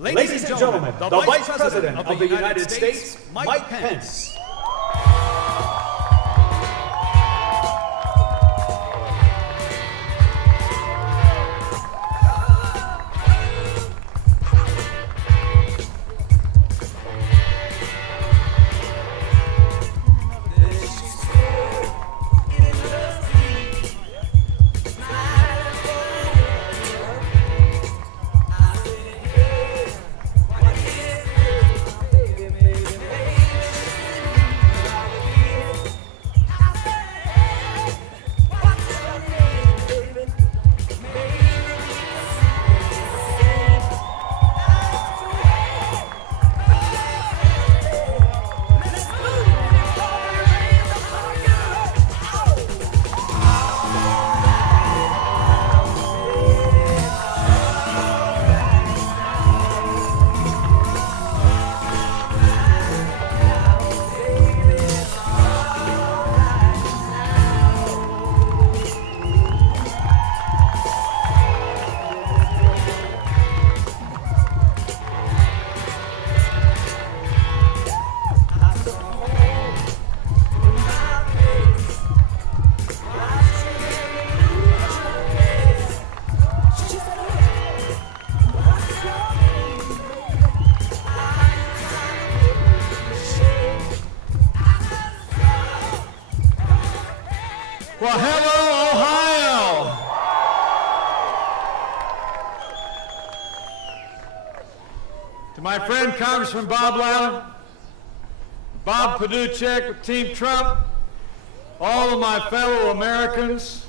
Ladies and gentlemen, the Vice President of the United States, Mike Pence. Well, hello, Ohio! To my friend Congressman Bob Loudon, Bob Paduchek with Team Trump, all of my fellow Americans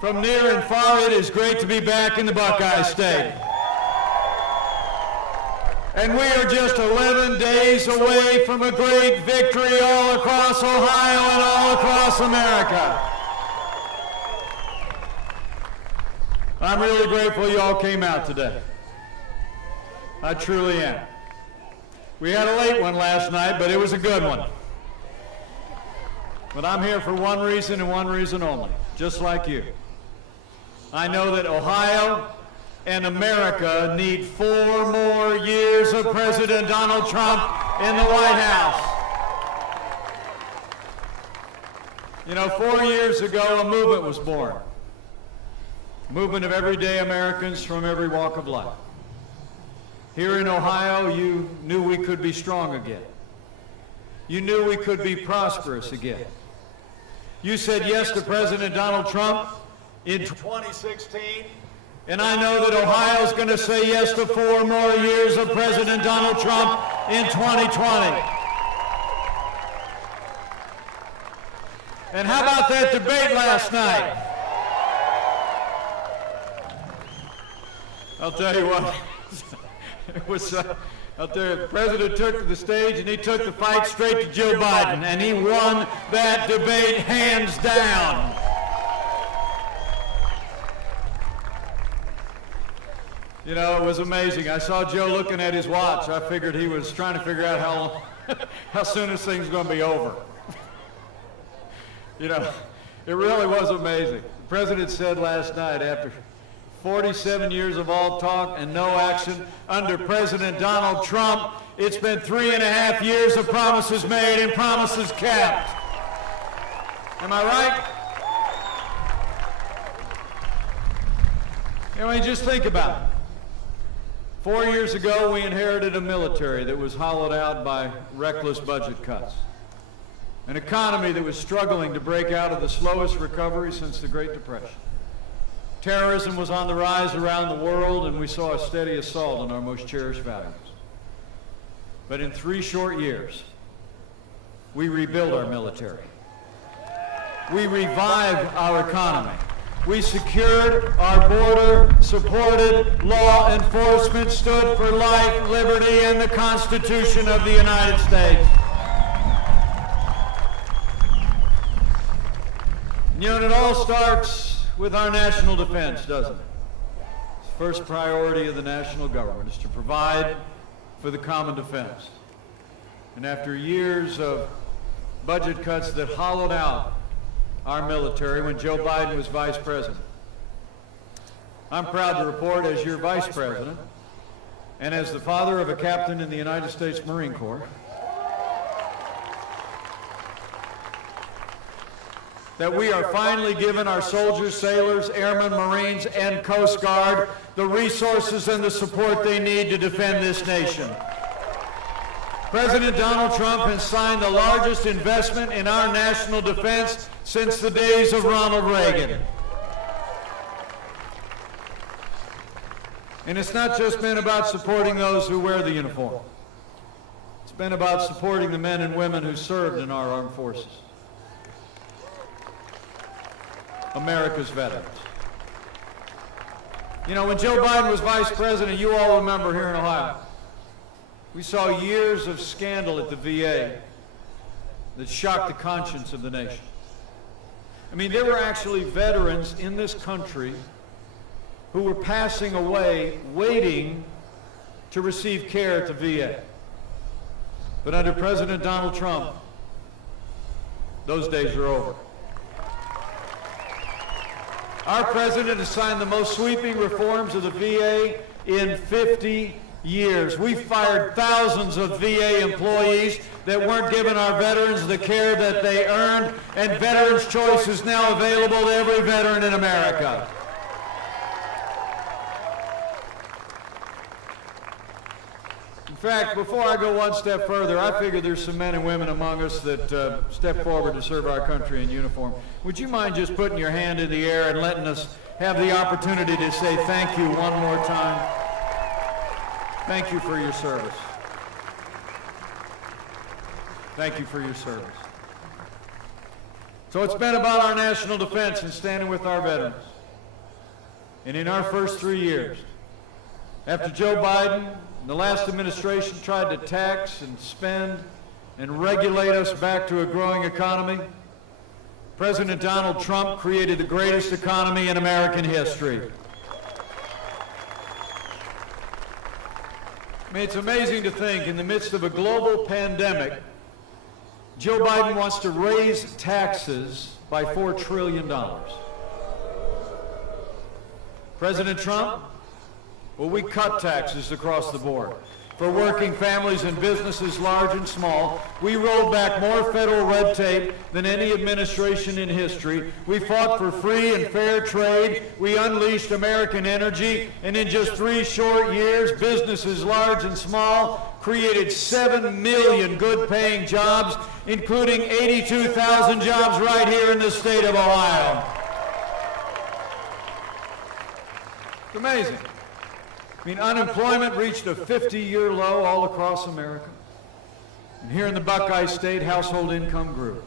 from near and far, it is great to be back in the Buckeye State. And we are just 11 days away from a great victory all across Ohio and all across America. I'm really grateful you all came out today. I truly am. We had a late one last night, but it was a good one. But I'm here for one reason and one reason only, just like you. I know that Ohio and America need 4 more years of President Donald Trump in the White House. You know, 4 years ago, a movement was born. Movement of everyday Americans from every walk of life. Here in Ohio, you knew we could be strong again. You knew we could be prosperous again. You said yes to President Donald Trump in 2016, and I know that Ohio's going to say yes to 4 more years of President Donald Trump in 2020. And how about that debate last night? I'll tell you what, it was, I'll tell you, the president took the stage and he took the fight straight to Joe Biden, and he won that debate hands down. You know, it was amazing. I saw Joe looking at his watch. I figured he was trying to figure out how soon this thing's going to be over. You know, it really was amazing. The president said last night, after 47 years of all talk and no action under President Donald Trump, it's been 3.5 years of promises made and promises kept. Am I right? I mean, just think about it. 4 years ago, we inherited a military that was hollowed out by reckless budget cuts. An economy that was struggling to break out of the slowest recovery since the Great Depression. Terrorism was on the rise around the world, and we saw a steady assault on our most cherished values. But in 3 short years, we rebuilt our military. We revived our economy. We secured our border, supported law enforcement, stood for life, liberty, and the Constitution of the United States. You know, and it all starts with our national defense, doesn't it? The first priority of the national government is to provide for the common defense. And after years of budget cuts that hollowed out our military when Joe Biden was vice president, I'm proud to report, as your vice president and as the father of a captain in the United States Marine Corps, that we are finally giving our soldiers, sailors, airmen, Marines, and Coast Guard the resources and the support they need to defend this nation. President Donald Trump has signed the largest investment in our national defense since the days of Ronald Reagan. And it's not just been about supporting those who wear the uniform. It's been about supporting the men and women who served in our armed forces. America's veterans. You know, when Joe Biden was vice president, you all remember here in Ohio, we saw years of scandal at the VA that shocked the conscience of the nation. I mean, there were actually veterans in this country who were passing away waiting to receive care at the VA. But under President Donald Trump, those days are over. Our president has signed the most sweeping reforms of the VA in 50 years. We fired thousands of VA employees that weren't giving our veterans the care that they earned, and Veterans Choice is now available to every veteran in America. In fact, before I go one step further, I figure there's some men and women among us that step forward to serve our country in uniform. Would you mind just putting your hand in the air and letting us have the opportunity to say thank you one more time? Thank you for your service. Thank you for your service. So it's been about our national defense and standing with our veterans. And in our first 3 years, after Joe Biden and the last administration tried to tax and spend and regulate us back to a growing economy, President Donald Trump created the greatest economy in American history. I mean, it's amazing to think in the midst of a global pandemic, Joe Biden wants to raise taxes by $4 trillion. President Trump, well, we cut taxes across the board. For working families and businesses large and small, we rolled back more federal red tape than any administration in history. We fought for free and fair trade. We unleashed American energy, and in just 3 short years, businesses large and small created 7 million good-paying jobs, including 82,000 jobs right here in the state of Ohio. It's amazing. I mean, unemployment reached a 50-year low all across America. And here in the Buckeye State, household income grew.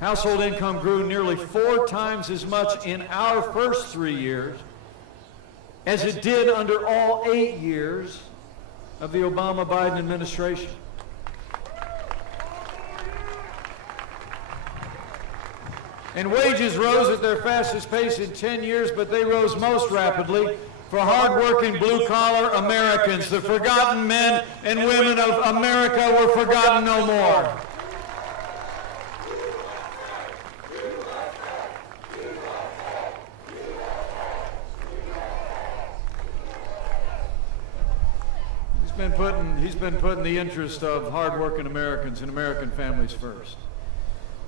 Household income grew nearly 4 times as much in our first 3 years as it did under all 8 years of the Obama-Biden administration. And wages rose at their fastest pace in 10 years, but they rose most rapidly for hard-working blue-collar Americans. The forgotten men and women of America were forgotten no more. He's been putting the interest of hard-working Americans and American families first.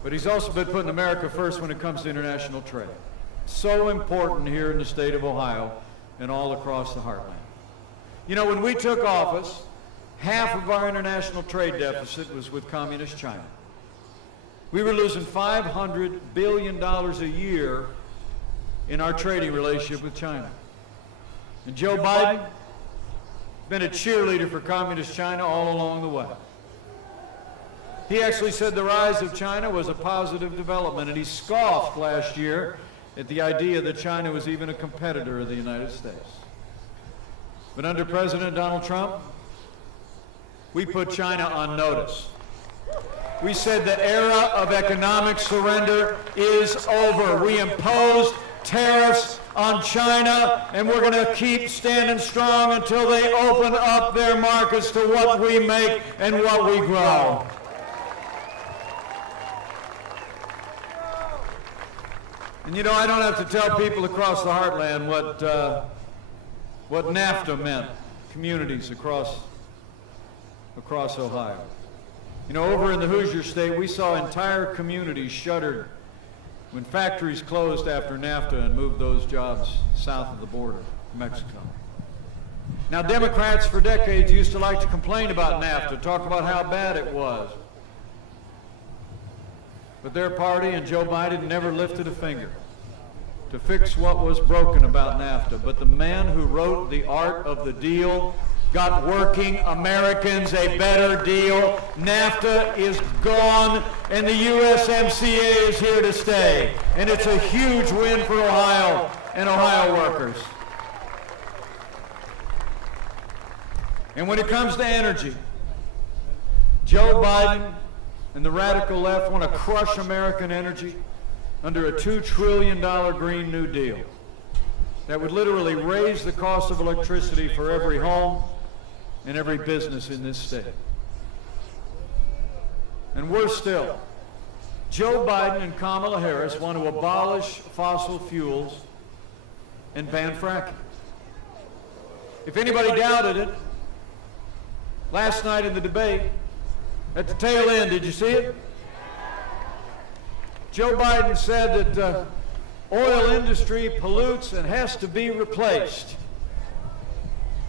But he's also been putting America first when it comes to international trade. So important here in the state of Ohio and all across the heartland. You know, when we took office, half of our international trade deficit was with communist China. We were losing $500 billion a year in our trading relationship with China. And Joe Biden has been a cheerleader for communist China all along the way. He actually said the rise of China was a positive development, and he scoffed last year at the idea that China was even a competitor of the United States. But under President Donald Trump, we put China on notice. We said the era of economic surrender is over. We imposed tariffs on China, and we're going to keep standing strong until they open up their markets to what we make and what we grow. And you know, I don't have to tell people across the heartland what NAFTA meant communities across Ohio. You know, over in the Hoosier State, we saw entire communities shuttered when factories closed after NAFTA and moved those jobs south of the border, Mexico. Now, Democrats for decades used to like to complain about NAFTA, talk about how bad it was. But their party and Joe Biden never lifted a finger to fix what was broken about NAFTA. But the man who wrote The Art of the Deal got working Americans a better deal. NAFTA is gone, and the USMCA is here to stay. And it's a huge win for Ohio and Ohio workers. And when it comes to energy, Joe Biden and the radical left want to crush American energy under a $2 trillion Green New Deal that would literally raise the cost of electricity for every home and every business in this state. And worse still, Joe Biden and Kamala Harris want to abolish fossil fuels and ban fracking. If anybody doubted it, last night in the debate, at the tail end, did you see it? Joe Biden said that the oil industry pollutes and has to be replaced.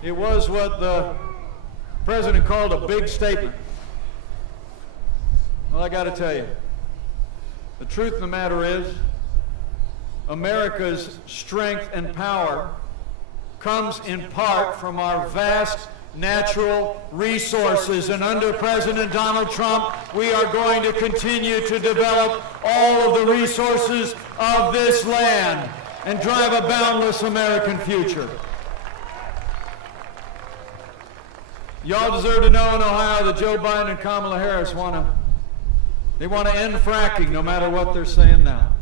It was what the president called a big statement. Well, I got to tell you, the truth of the matter is, America's strength and power comes in part from our vast natural resources, and under President Donald Trump, we are going to continue to develop all of the resources of this land and drive a boundless American future. Y'all deserve to know in Ohio that Joe Biden and Kamala Harris want to end fracking no matter what they're saying now.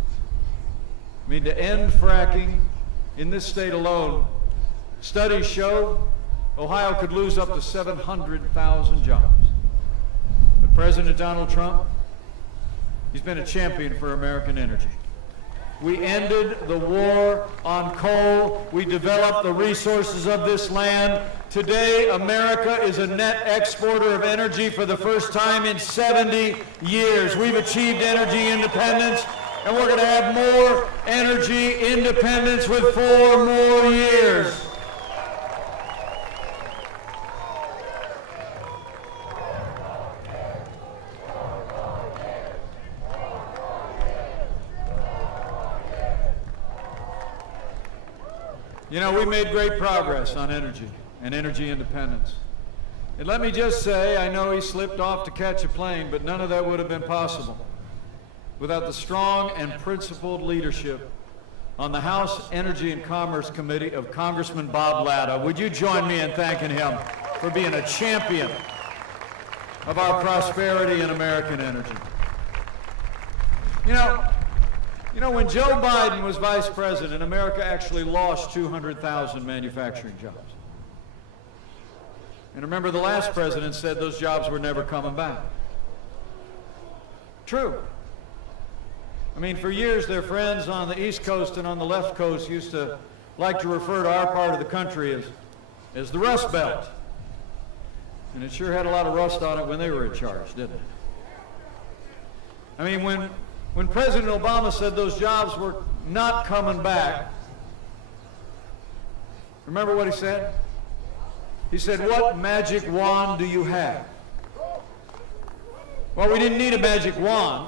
I mean, to end fracking in this state alone, studies show Ohio could lose up to 700,000 jobs. But President Donald Trump, he's been a champion for American energy. We ended the war on coal. We developed the resources of this land. Today, America is a net exporter of energy for the first time in 70 years. We've achieved energy independence, and we're going to have more energy independence with 4 more years. You know, we made great progress on energy and energy independence. And let me just say, I know he slipped off to catch a plane, but none of that would have been possible without the strong and principled leadership on the House Energy and Commerce Committee of Congressman Bob Latta. Would you join me in thanking him for being a champion of our prosperity and American energy? You know, when Joe Biden was vice president, America actually lost 200,000 manufacturing jobs. And remember, the last president said those jobs were never coming back. True. I mean, for years, their friends on the East Coast and on the left coast used to like to refer to our part of the country as the Rust Belt. And it sure had a lot of rust on it when they were in charge, didn't it? I mean, when President Obama said those jobs were not coming back, remember what he said? He said, "What magic wand do you have?" Well, we didn't need a magic wand.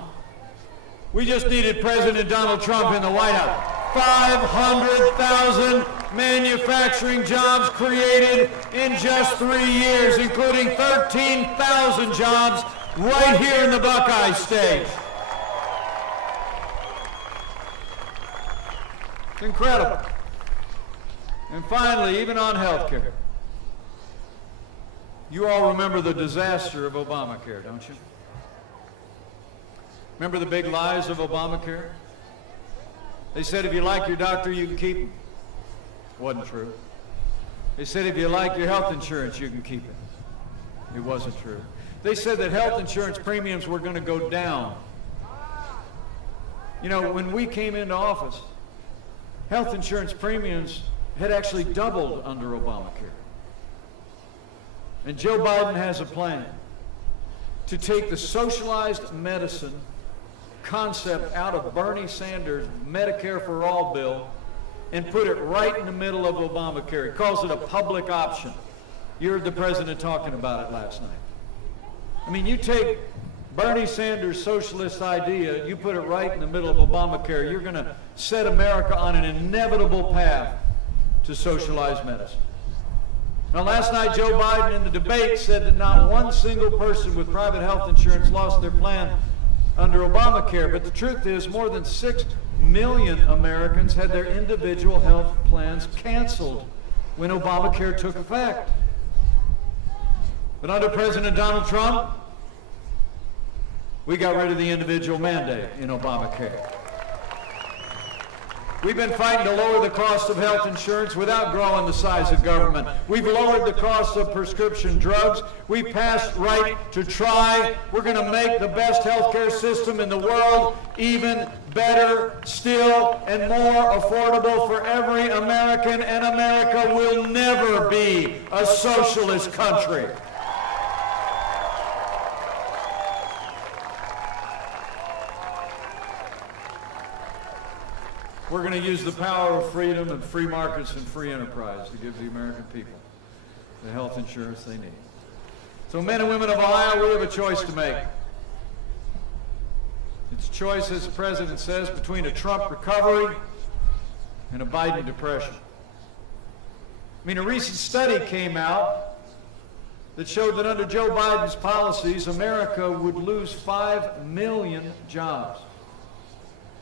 We just needed President Donald Trump in the White House. 500,000 manufacturing jobs created in just 3 years, including 13,000 jobs right here in the Buckeye State. It's incredible. And finally, even on health care, you all remember the disaster of Obamacare, don't you? Remember the big lies of Obamacare? They said if you like your doctor, you can keep him. Wasn't true. They said if you like your health insurance, you can keep it. It wasn't true. They said that health insurance premiums were going to go down. You know, when we came into office, health insurance premiums had actually doubled under Obamacare. And Joe Biden has a plan to take the socialized medicine concept out of Bernie Sanders' Medicare for All bill and put it right in the middle of Obamacare. He calls it a public option. You heard the president talking about it last night. I mean, you take Bernie Sanders' socialist idea, you put it right in the middle of Obamacare, you're going to set America on an inevitable path to socialized medicine. Now, last night, Joe Biden in the debate said that not one single person with private health insurance lost their plan under Obamacare, but the truth is more than 6 million Americans had their individual health plans canceled when Obamacare took effect. But under President Donald Trump, we got rid of the individual mandate in Obamacare. We've been fighting to lower the cost of health insurance without growing the size of government. We've lowered the cost of prescription drugs. We passed right to try. We're going to make the best health care system in the world even better still and more affordable for every American, and America will never be a socialist country. We're going to use the power of freedom and free markets and free enterprise to give the American people the health insurance they need. So men and women of Ohio, we have a choice to make. It's a choice, as the president says, between a Trump recovery and a Biden depression. I mean, a recent study came out that showed that under Joe Biden's policies, America would lose 5 million jobs.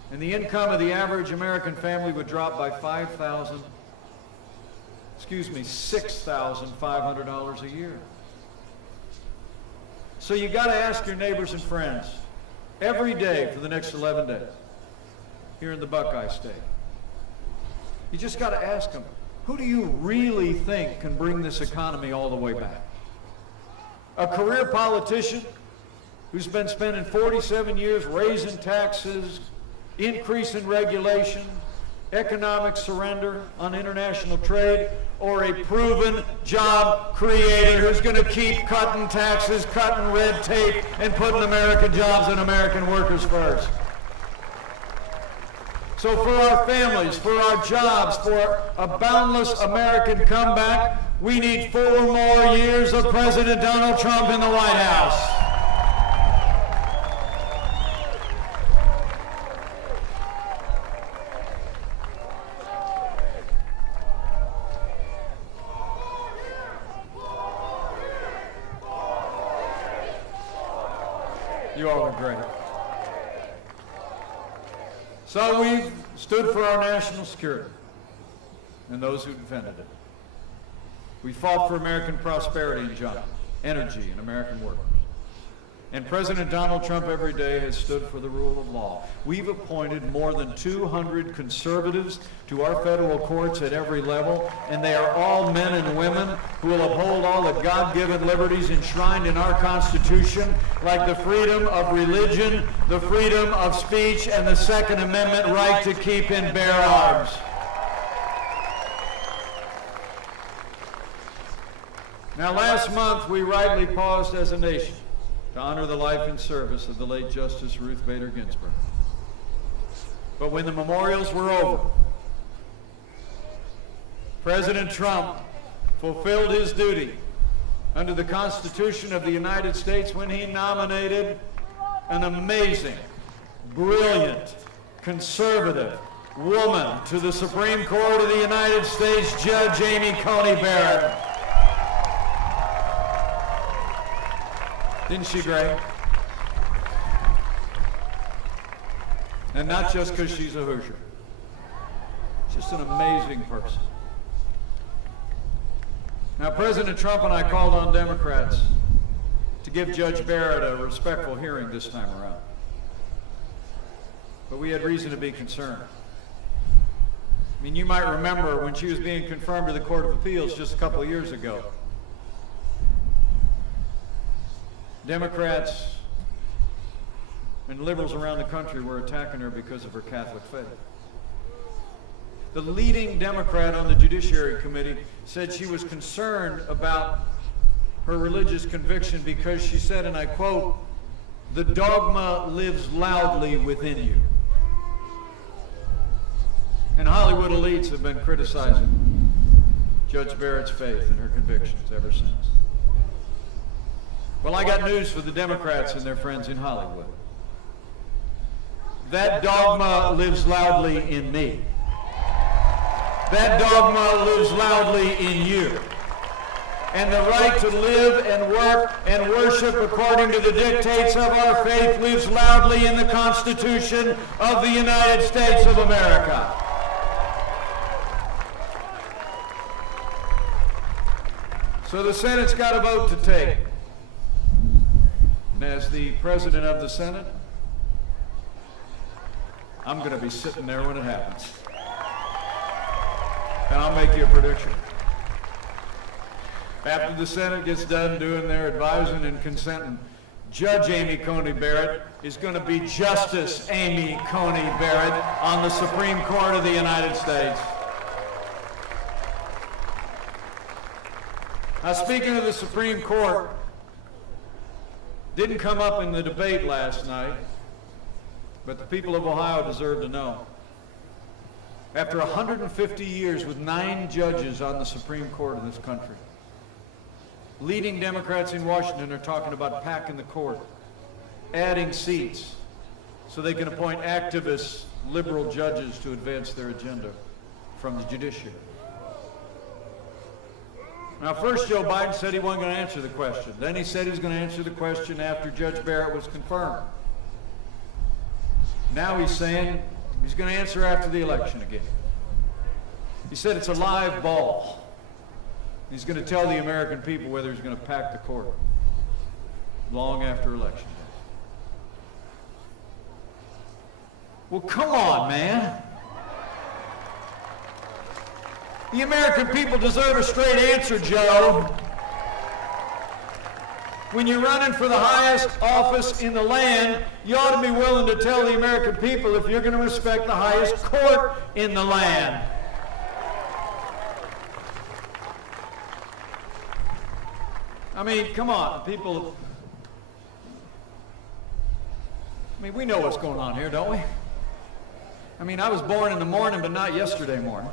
And the income of the average American family would drop by $6,500 a year. So you got to ask your neighbors and friends every day for the next 11 days here in the Buckeye State. You just got to ask them, who do you really think can bring this economy all the way back? A career politician who's been spending 47 years raising taxes, increasing regulation, economic surrender on international trade, or a proven job creator who's going to keep cutting taxes, cutting red tape, and putting American jobs and American workers first. So for our families, for our jobs, for a boundless American comeback, we need 4 more years of President Donald Trump in the White House. You all are great. So we've stood for our national security and those who defended it. We fought for American prosperity and jobs, energy, and American workers. And President Donald Trump every day has stood for the rule of law. We've appointed more than 200 conservatives to our federal courts at every level, and they are all men and women who will uphold all the God-given liberties enshrined in our Constitution, like the freedom of religion, the freedom of speech, and the Second Amendment right to keep and bear arms. Now, last month, we rightly paused as a nation to honor the life and service of the late Justice Ruth Bader Ginsburg. But when the memorials were over, President Trump fulfilled his duty under the Constitution of the United States when he nominated an amazing, brilliant, conservative woman to the Supreme Court of the United States, Judge Amy Coney Barrett. Isn't she great? And not just because she's a Hoosier. Just an amazing person. Now, President Trump and I called on Democrats to give Judge Barrett a respectful hearing this time around. But we had reason to be concerned. I mean, you might remember when she was being confirmed to the Court of Appeals just a couple of years ago. Democrats and liberals around the country were attacking her because of her Catholic faith. The leading Democrat on the Judiciary Committee said she was concerned about her religious conviction because she said, and I quote, "The dogma lives loudly within you." And Hollywood elites have been criticizing Judge Barrett's faith and her convictions ever since. Well, I got news for the Democrats and their friends in Hollywood. That dogma lives loudly in me. That dogma lives loudly in you. And the right to live and work and worship according to the dictates of our faith lives loudly in the Constitution of the United States of America. So the Senate's got a vote to take. And as the President of the Senate, I'm going to be sitting there when it happens. And I'll make you a prediction. After the Senate gets done doing their advising and consenting, Judge Amy Coney Barrett is going to be Justice Amy Coney Barrett on the Supreme Court of the United States. Now, speaking of the Supreme Court, didn't come up in the debate last night, but the people of Ohio deserve to know. After 150 years with 9 judges on the Supreme Court of this country, leading Democrats in Washington are talking about packing the court, adding seats, so they can appoint activist liberal judges to advance their agenda from the judiciary. Now, first Joe Biden said he wasn't going to answer the question. Then he said he was going to answer the question after Judge Barrett was confirmed. Now he's saying he's going to answer after the election again. He said it's a live ball. He's going to tell the American people whether he's going to pack the court long after election day. Well, come on, man. The American people deserve a straight answer, Joe. When you're running for the highest office in the land, you ought to be willing to tell the American people if you're going to respect the highest court in the land. I mean, come on, people. I mean, we know what's going on here, don't we? I mean, I was born in the morning, but not yesterday morning.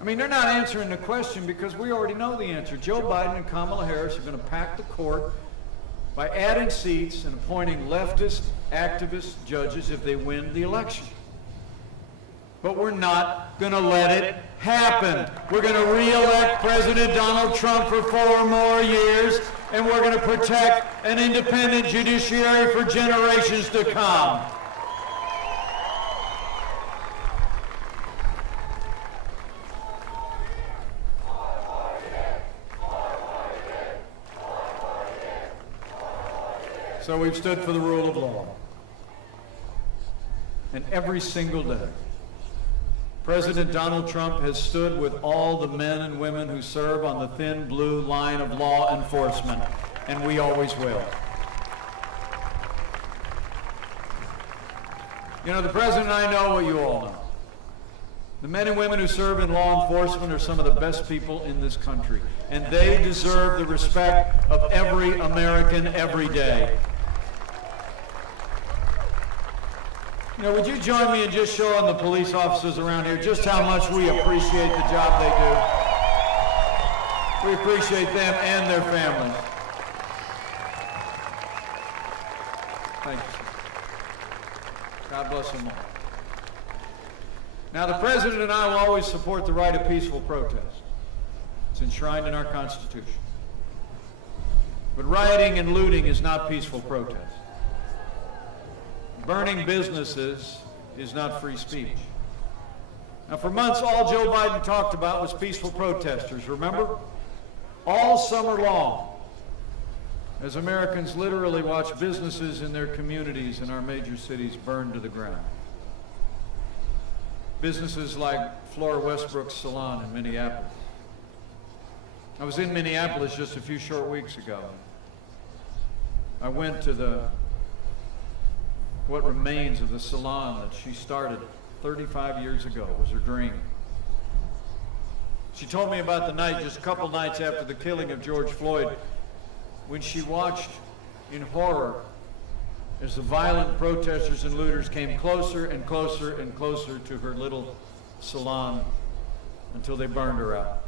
I mean, they're not answering the question because we already know the answer. Joe Biden and Kamala Harris are going to pack the court by adding seats and appointing leftist, activist judges if they win the election. But we're not going to let it happen. We're going to re-elect President Donald Trump for 4 more years, and we're going to protect an independent judiciary for generations to come. So we've stood for the rule of law. And every single day, President Donald Trump has stood with all the men and women who serve on the thin blue line of law enforcement, and we always will. You know, the President and I know what you all know. The men and women who serve in law enforcement are some of the best people in this country, and they deserve the respect of every American every day. You know, would you join me in just showing the police officers around here just how much we appreciate the job they do? We appreciate them and their families. Thank you. God bless them all. Now, the President and I will always support the right of peaceful protest. It's enshrined in our Constitution. But rioting and looting is not peaceful protest. Burning businesses is not free speech. Now, for months, all Joe Biden talked about was peaceful protesters, remember? All summer long, as Americans literally watch businesses in their communities in our major cities burn to the ground. Businesses like Flora Westbrook's salon in Minneapolis. I was in Minneapolis just a few short weeks ago. I went to what remains of the salon that she started 35 years ago. It was her dream. She told me about the night, just a couple nights after the killing of George Floyd, when she watched in horror as the violent protesters and looters came closer and closer and closer to her little salon until they burned her out.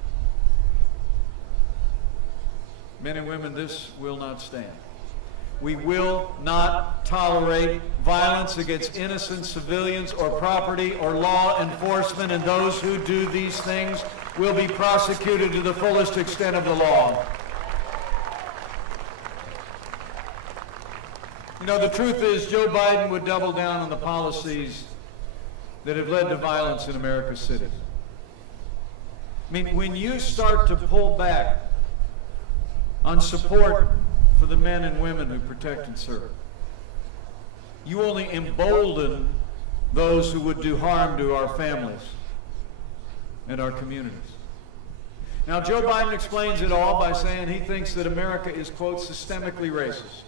Men and women, this will not stand. We will not tolerate violence against innocent civilians or property or law enforcement, and those who do these things will be prosecuted to the fullest extent of the law. You know, the truth is Joe Biden would double down on the policies that have led to violence in America's cities. I mean, when you start to pull back on support for the men and women who protect and serve, you only embolden those who would do harm to our families and our communities. Now, Joe Biden explains it all by saying he thinks that America is, quote, systemically racist,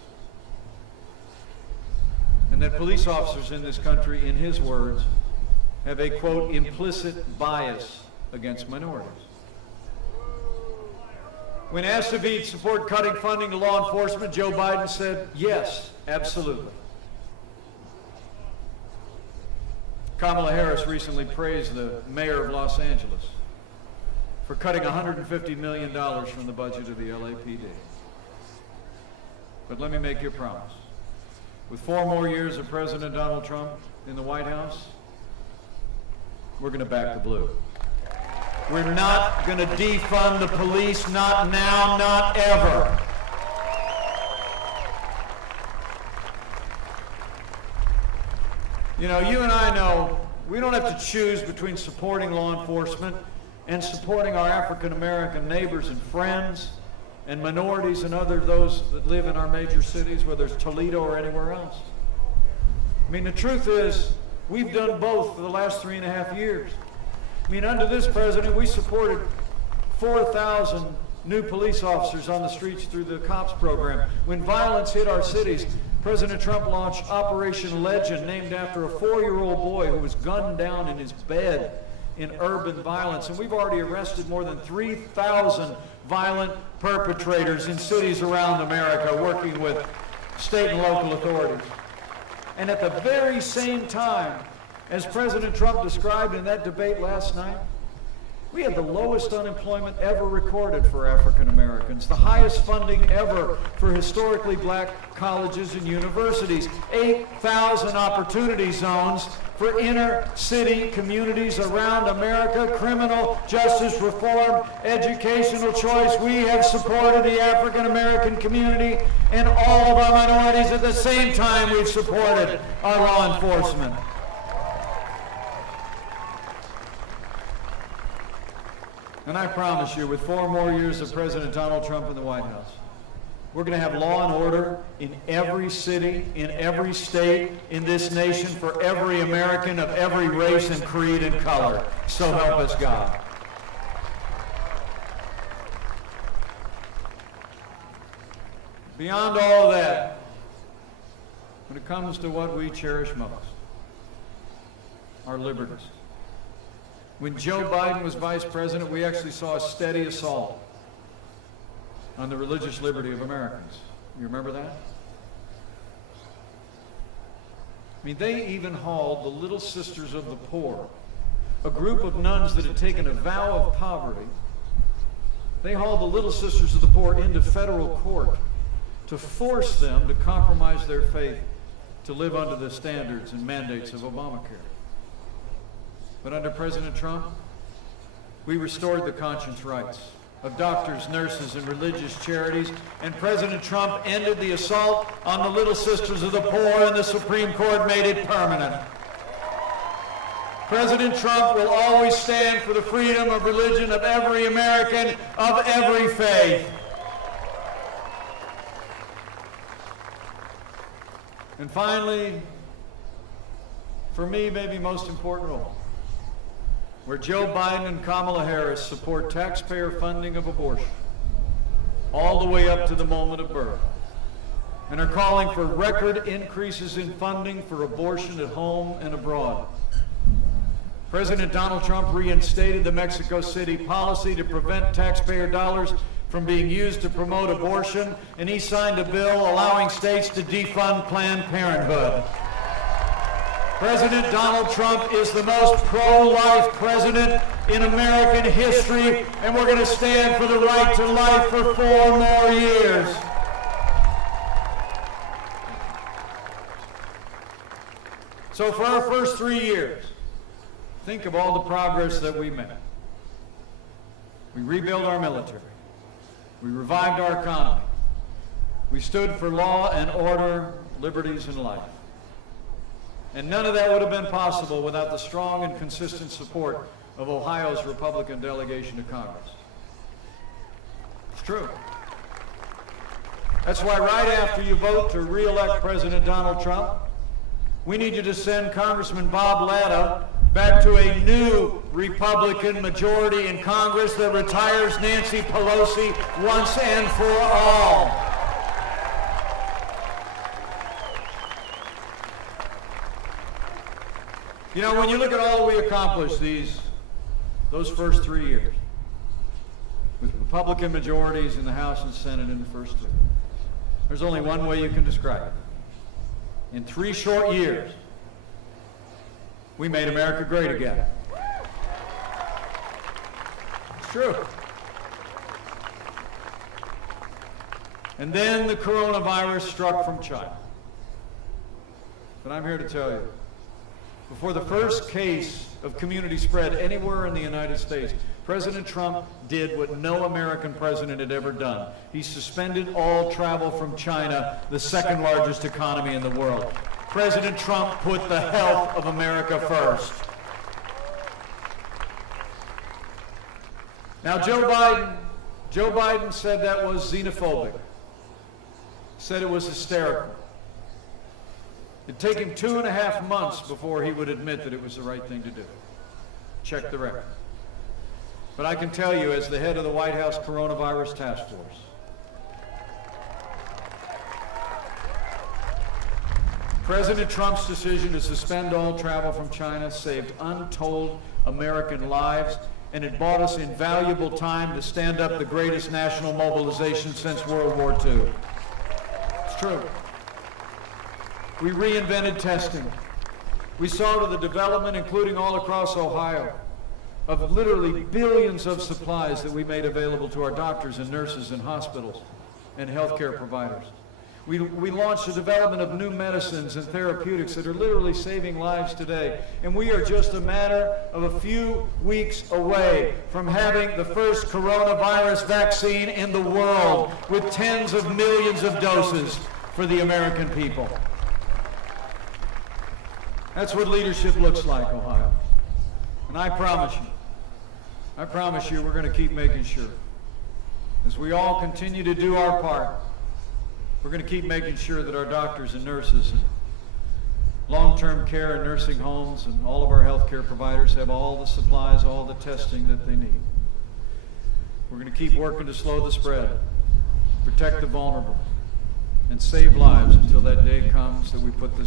and that police officers in this country, in his words, have a, quote, implicit bias against minorities. When asked if he'd support cutting funding to law enforcement, Joe Biden said, yes, absolutely. Kamala Harris recently praised the mayor of Los Angeles for cutting $150 million from the budget of the LAPD. But let me make you a promise. With 4 more years of President Donald Trump in the White House, we're going to back the blue. We're not going to defund the police, not now, not ever. You know, you and I know we don't have to choose between supporting law enforcement and supporting our African American neighbors and friends and minorities and those that live in our major cities, whether it's Toledo or anywhere else. I mean, the truth is, we've done both for the last 3.5 years. I mean, under this president, we supported 4,000 new police officers on the streets through the COPS program. When violence hit our cities, President Trump launched Operation Legend, named after a 4-year-old boy who was gunned down in his bed in urban violence. And we've already arrested more than 3,000 violent perpetrators in cities around America, working with state and local authorities. And at the very same time, as President Trump described in that debate last night, we had the lowest unemployment ever recorded for African Americans, the highest funding ever for historically black colleges and universities, 8,000 opportunity zones for inner city communities around America, criminal justice reform, educational choice. We have supported the African American community and all of our minorities. At the same time, we've supported our law enforcement. And I promise you, with 4 more years of President Donald Trump in the White House, we're going to have law and order in every city, in every state, in this nation, for every American of every race and creed and color. So help us God. Beyond all of that, when it comes to what we cherish most, our liberties. When Joe Biden was vice president, we actually saw a steady assault on the religious liberty of Americans. You remember that? I mean, they even hauled the Little Sisters of the Poor, a group of nuns that had taken a vow of poverty. They hauled the Little Sisters of the Poor into federal court to force them to compromise their faith to live under the standards and mandates of Obamacare. But under President Trump, we restored the conscience rights of doctors, nurses, and religious charities, and President Trump ended the assault on the Little Sisters of the Poor, and the Supreme Court made it permanent. President Trump will always stand for the freedom of religion of every American, of every faith. And finally, for me, maybe most important of all, where Joe Biden and Kamala Harris support taxpayer funding of abortion all the way up to the moment of birth, and are calling for record increases in funding for abortion at home and abroad. President Donald Trump reinstated the Mexico City policy to prevent taxpayer dollars from being used to promote abortion, and he signed a bill allowing states to defund Planned Parenthood. President Donald Trump is the most pro-life president in American history, and we're going to stand for the right to life for 4 more years. So for our first 3 years, think of all the progress that we made. We rebuilt our military. We revived our economy. We stood for law and order, liberties and life. And none of that would have been possible without the strong and consistent support of Ohio's Republican delegation to Congress. It's true. That's why right after you vote to re-elect President Donald Trump, we need you to send Congressman Bob Latta back to a new Republican majority in Congress that retires Nancy Pelosi once and for all. You know, when you look at all we accomplished those first 3 years, with Republican majorities in the House and Senate in the first 2, there's only one way you can describe it. In 3 short years, we made America great again. It's true. And then the coronavirus struck from China. But I'm here to tell you, before the first case of community spread anywhere in the United States, President Trump did what no American president had ever done. He suspended all travel from China, the second largest economy in the world. President Trump put the health of America first. Now, Joe Biden said that was xenophobic, said it was hysterical. It'd take him 2.5 months before he would admit that it was the right thing to do. Check the record. But I can tell you, as the head of the White House Coronavirus Task Force, President Trump's decision to suspend all travel from China saved untold American lives, and it bought us invaluable time to stand up the greatest national mobilization since World War II. It's true. We reinvented testing. We saw to the development, including all across Ohio, of literally billions of supplies that we made available to our doctors and nurses and hospitals and healthcare providers. We launched the development of new medicines and therapeutics that are literally saving lives today. And we are just a matter of a few weeks away from having the first coronavirus vaccine in the world, with tens of millions of doses for the American people. That's what leadership looks like, Ohio. And I promise you we're going to keep making sure, as we all continue to do our part, we're going to keep making sure that our doctors and nurses and long-term care and nursing homes and all of our healthcare providers have all the supplies, all the testing that they need. We're going to keep working to slow the spread, protect the vulnerable, and save lives until that day comes that we put this